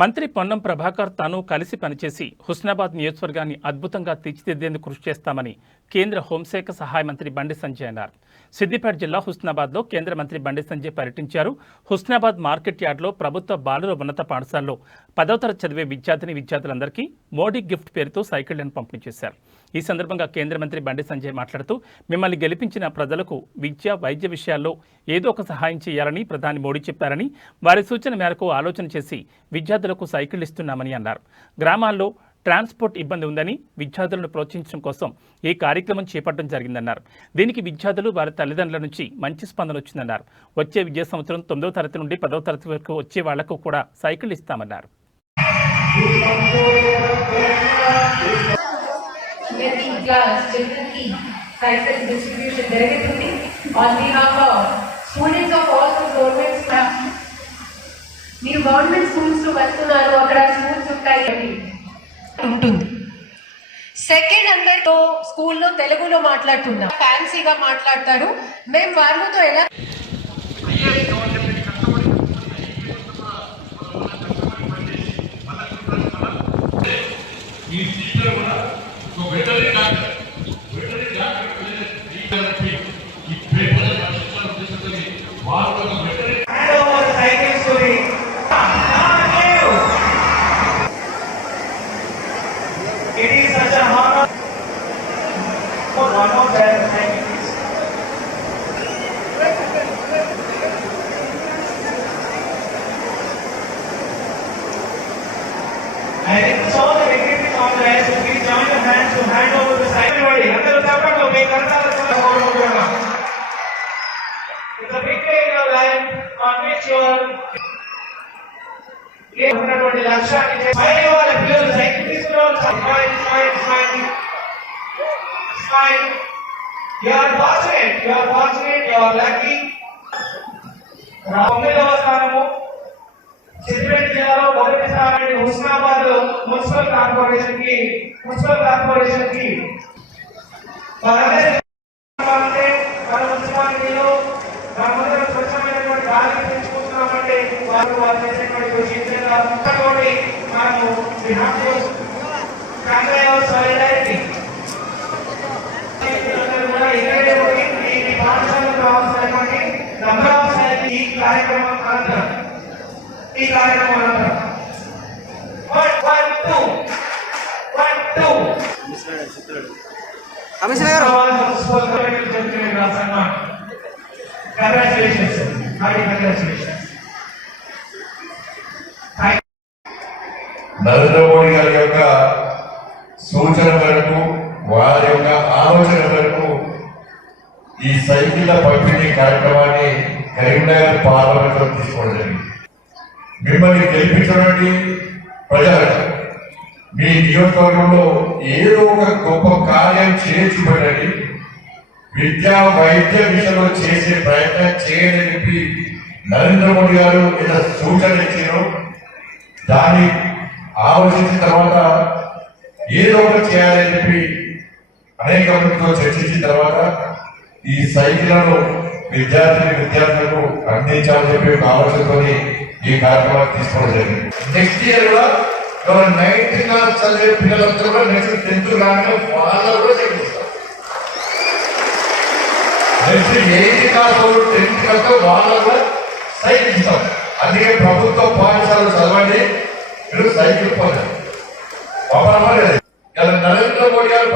మంత్రి పొన్నం ప్రభాకర్ తాను కలిసి పనిచేసి హుస్నాబాద్ నియోజకవర్గాన్ని అద్భుతంగా తీర్చిదిద్దేందుకు కృషి చేస్తామని కేంద్ర హోంశాఖ సహాయ మంత్రి బండి సంజయ్ అన్నారు. సిద్దిపేట జిల్లా హుస్నాబాద్లో కేంద్ర మంత్రి బండి సంజయ్ పర్యటించారు. హుస్నాబాద్ మార్కెట్ యార్డ్లో ప్రభుత్వ బాలుర ఉన్నత పాఠశాలలో పదవ తరగతి చదివే విద్యార్థిని విద్యార్థులందరికీ మోడీ గిఫ్ట్ పేరుతో సైకిళ్ళను పంపిణీ చేశారు. ఈ సందర్భంగా కేంద్ర మంత్రి బండి సంజయ్ మాట్లాడుతూ మిమ్మల్ని గెలిపించిన ప్రజలకు విద్య వైద్య విషయాల్లో ఏదో ఒక సహాయం చేయాలని ప్రధాని మోడీ చెప్పారని వారి సూచన మేరకు ఆలోచన చేసి విద్యార్థులకు సైకిళ్ళు ఇస్తున్నామని అన్నారు. గ్రామాల్లో ట్రాన్స్పోర్ట్ ఇబ్బంది ఉందని విద్యార్థులను ప్రోత్సహించడం కోసం ఈ కార్యక్రమం చేపట్టడం జరిగిందన్నారు. దీనికి విద్యార్థులు వారి తల్లిదండ్రుల నుంచి మంచి స్పందన వచ్చిందన్నారు. వచ్చే విద్యా సంవత్సరం తొమ్మిదో తరగతి నుండి పదవ తరగతి వరకు వచ్చే వాళ్ళకు కూడా సైకిల్ ఇస్తామన్నారు. క్లాస్ చిల్డ్రన్కి సైకిల్ డిస్ట్రిబ్యూషన్ జరుగుతుంది on behalf of students of all government మీరు గవర్నమెంట్ స్కూల్స్లో వెళ్తున్నారు అక్కడ స్కూల్స్ ఉంటాయి. అని ఉంటుంది. సెకండ్ అందరితో స్కూల్లో తెలుగులో మాట్లాడుతున్నా. ఫ్యాన్సీగా మాట్లాడతారు. మేము వాళ్ళతో ఎలా ఈ And it is all the dignitaries on the edge, please join your hands to hand over the cycle. Everybody, అందరూ చెప్పండి మీ కర్తాలు కోరుకుంటున్నాం. It's a big day in your life on which you are ఉన్నటువంటి లక్ష్యాన్ని పైన వాళ్ళ పిల్లలు సైకిల్ తీసుకున్నారు smile smile smile smile you are fortunate you are fortunate you are lucky తొమ్మిదవ స్థానము సిద్దిపేట జిల్లాలో మొదటి స్థానాన్ని హుస్నాబాద్ మున్సిపల్ కార్పొరేషన్కి మున్సిపల్ కార్పొరేషన్కి మన మున్సిపాలిటీలో మనమందరం స్వచ్ఛమైనటువంటి గాలి పెంచుకుంటున్నామంటే వారు వారు చేసేటువంటి కృషి మనము ఈ కార్యక్రమం అనంతరం. ఈ కార్యక్రమం అనంతరం. కమిషనర్ గారు. నరేంద్ర మోడీ గారి యొక్క సూచన మేరకు వారి యొక్క ఆలోచన మేరకు ఈ సైకిళ్ళ పంపిణీ కార్యక్రమాన్ని కరీంనగర్ పార్లమెంట్లో తీసుకోవడం జరిగింది. మిమ్మల్ని గెలిపించడానికి ప్రజలకు మీ నియోజకవర్గంలో ఏదో ఒక గొప్ప కార్యం చేర్చుబడి విద్యా వైద్య విషయంలో చేసే ప్రయత్నం చేయని చెప్పి నరేంద్ర మోడీ గారు ఇలా సూచన ఇచ్చారు. దాన్ని ఆలోచించిన తర్వాత ఏదో ఒకటి చేయాలని చెప్పి అనేక మందితో చర్చించిన తర్వాత ఈ సైకిళ్ళను విద్యార్థిని విద్యార్థులకు అందించాలని చెప్పి ఒక ఆలోచనతో ఈ కార్యక్రమాన్ని తీసుకోవడం జరిగింది. నెక్స్ట్ ఇయర్ కూడా ఎవరు నైన్త్ క్లాస్ చదివే పిల్లలందరూ కూడా నెక్స్ట్ టెన్త్ రాగానే వాళ్ళు కూడా చదివిస్తారు నెక్స్ట్ ఎయిత్ క్లాస్ వాళ్ళు టెన్త్ క్లాస్ వాళ్ళు కూడా సైకిల్ ఇస్తాం అందుకే ప్రభుత్వ పాఠశాలలు చదవండి మీరు సైకిల్ పోతారు నరేంద్ర మోడీ గారు